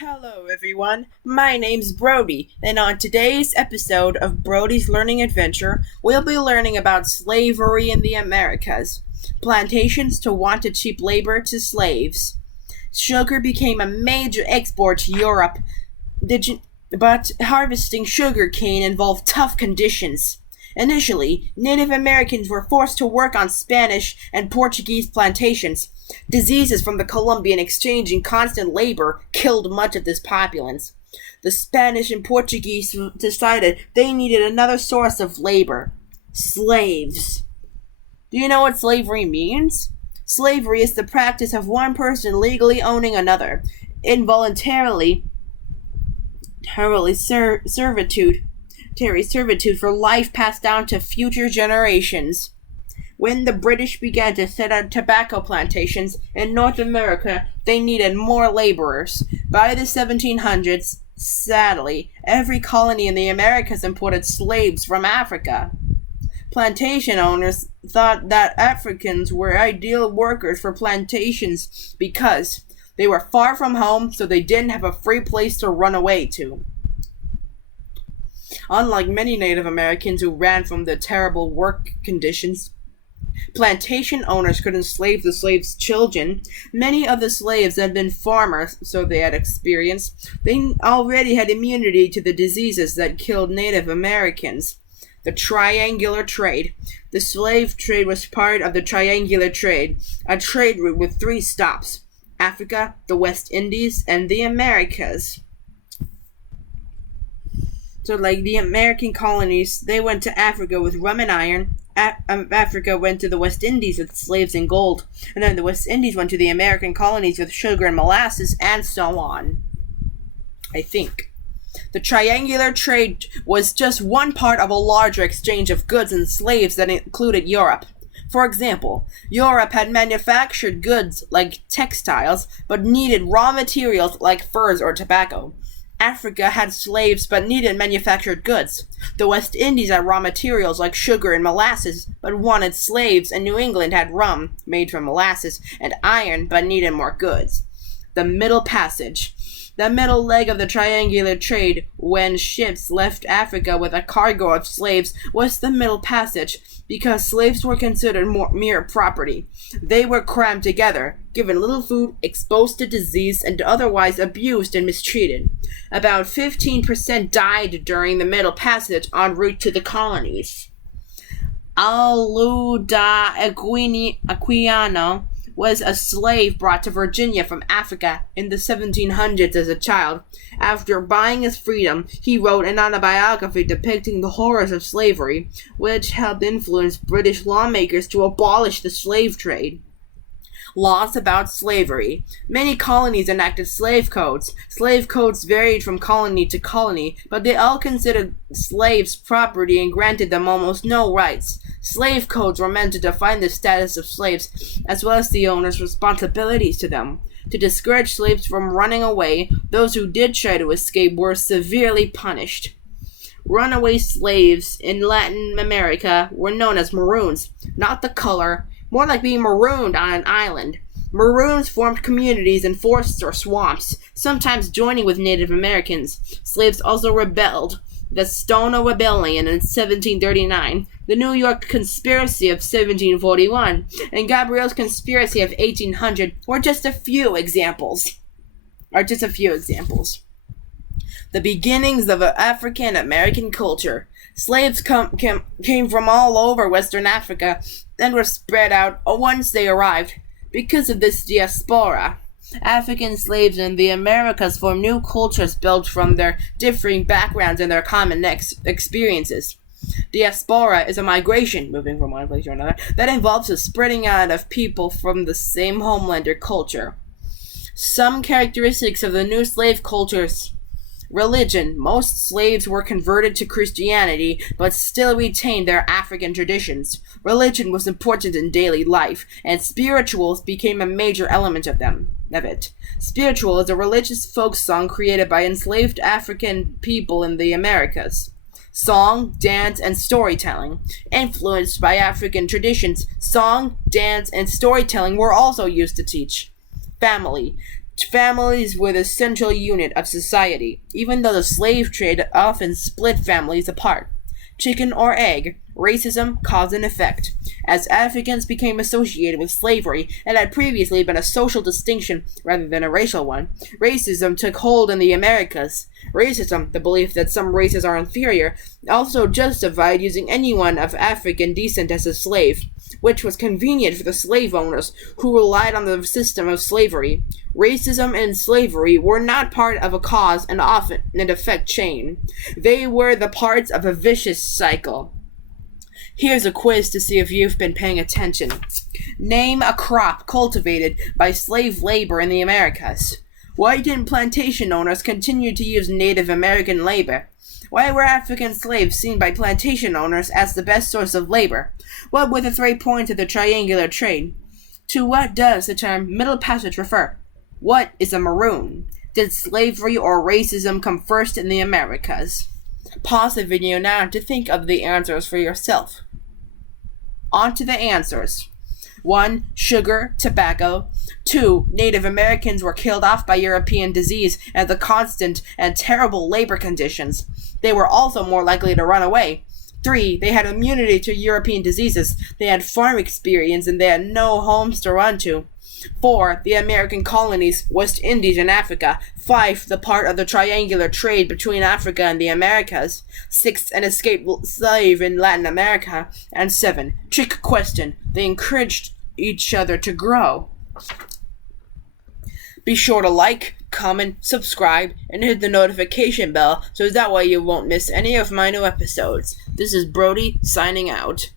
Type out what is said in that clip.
Hello everyone, my name's Brody, and on today's episode of Brody's Learning Adventure, we'll be learning about slavery in the Americas. Plantations to wanted cheap labor to slaves. Sugar became a major export to Europe, but harvesting sugar cane involved tough conditions. Initially, Native Americans were forced to work on Spanish and Portuguese plantations. Diseases from the Columbian exchange and constant labor killed much of this populace. The Spanish and Portuguese decided they needed another source of labor: slaves. Do you know what slavery means? Slavery is the practice of one person legally owning another, involuntarily servitude for life passed down to future generations. When the British began to set up tobacco plantations in North America, they needed more laborers. By the 1700s, sadly, every colony in the Americas imported slaves from Africa. Plantation owners thought that Africans were ideal workers for plantations because they were far from home, so they didn't have a free place to run away to. Unlike many Native Americans who ran from the terrible work conditions, plantation owners could enslave the slaves' children. Many of the slaves had been farmers, so they had experience. They already had immunity to the diseases that killed Native Americans. The triangular trade. The slave trade was part of the triangular trade, a trade route with 3 stops: Africa, the West Indies, and the Americas. So, like the American colonies, they went to Africa with rum and iron. Africa went to the West Indies with slaves and gold. And then the West Indies went to the American colonies with sugar and molasses, and so on. I think. The triangular trade was just one part of a larger exchange of goods and slaves that included Europe. For example, Europe had manufactured goods like textiles, but needed raw materials like furs or tobacco. Africa had slaves but needed manufactured goods. The West Indies had raw materials like sugar and molasses but wanted slaves, and New England had rum, made from molasses, and iron but needed more goods. The Middle Passage. The middle leg of the triangular trade, when ships left Africa with a cargo of slaves, was the Middle Passage, because slaves were considered mere property. They were crammed together, given little food, exposed to disease, and otherwise abused and mistreated. About 15% died during the Middle Passage en route to the colonies. Aluda Aquino was a slave brought to Virginia from Africa in the 1700s as a child. After buying his freedom, he wrote an autobiography depicting the horrors of slavery, which helped influence British lawmakers to abolish the slave trade. Laws about slavery. Many colonies enacted slave codes. Slave codes varied from colony to colony, but they all considered slaves property and granted them almost no rights. Slave codes were meant to define the status of slaves, as well as the owner's responsibilities to them. To discourage slaves from running away, those who did try to escape were severely punished. Runaway slaves in Latin America were known as maroons, not the color, more like being marooned on an island. Maroons formed communities in forests or swamps, sometimes joining with Native Americans. Slaves also rebelled. The Stono Rebellion in 1739, the New York Conspiracy of 1741, and Gabriel's Conspiracy of 1800 were just a few examples. The beginnings of African American culture. Slaves came from all over Western Africa and were spread out once they arrived. Because of this diaspora, African slaves in the Americas formed new cultures built from their differing backgrounds and their common experiences. Diaspora is a migration, moving from one place to another, that involves the spreading out of people from the same homeland or culture. Some characteristics of the new slave cultures. Religion. Most slaves were converted to Christianity, but still retained their African traditions. Religion was important in daily life, and spirituals became a major element of it. Spiritual is a religious folk song created by enslaved African people in the Americas. Song, dance, and storytelling. Influenced by African traditions, song, dance, and storytelling were also used to teach. Family. Families were the central unit of society, even though the slave trade often split families apart. Chicken or egg, racism, cause and effect. As Africans became associated with slavery, it had previously been a social distinction rather than a racial one. Racism took hold in the Americas. Racism, the belief that some races are inferior, also justified using anyone of African descent as a slave, which was convenient for the slave owners who relied on the system of slavery. Racism and slavery were not part of a cause and often an effect chain. They were the parts of a vicious cycle. Here's a quiz to see if you've been paying attention. Name a crop cultivated by slave labor in the Americas. Why didn't plantation owners continue to use Native American labor? Why were African slaves seen by plantation owners as the best source of labor? What were the 3 points of the triangular trade? To what does the term Middle Passage refer? What is a maroon? Did slavery or racism come first in the Americas? Pause the video now to think of the answers for yourself. On to the answers. 1. Sugar, tobacco. 2. Native Americans were killed off by European disease and the constant and terrible labor conditions. They were also more likely to run away. 3. They had immunity to European diseases. They had farm experience and they had no homes to run to. 4. The American colonies, West Indies and Africa. 5. The part of the triangular trade between Africa and the Americas. 6. An escaped slave in Latin America. And 7. Trick question. They encouraged each other to grow. Be sure to like, comment, subscribe, and hit the notification bell so that way you won't miss any of my new episodes. This is Brody signing out.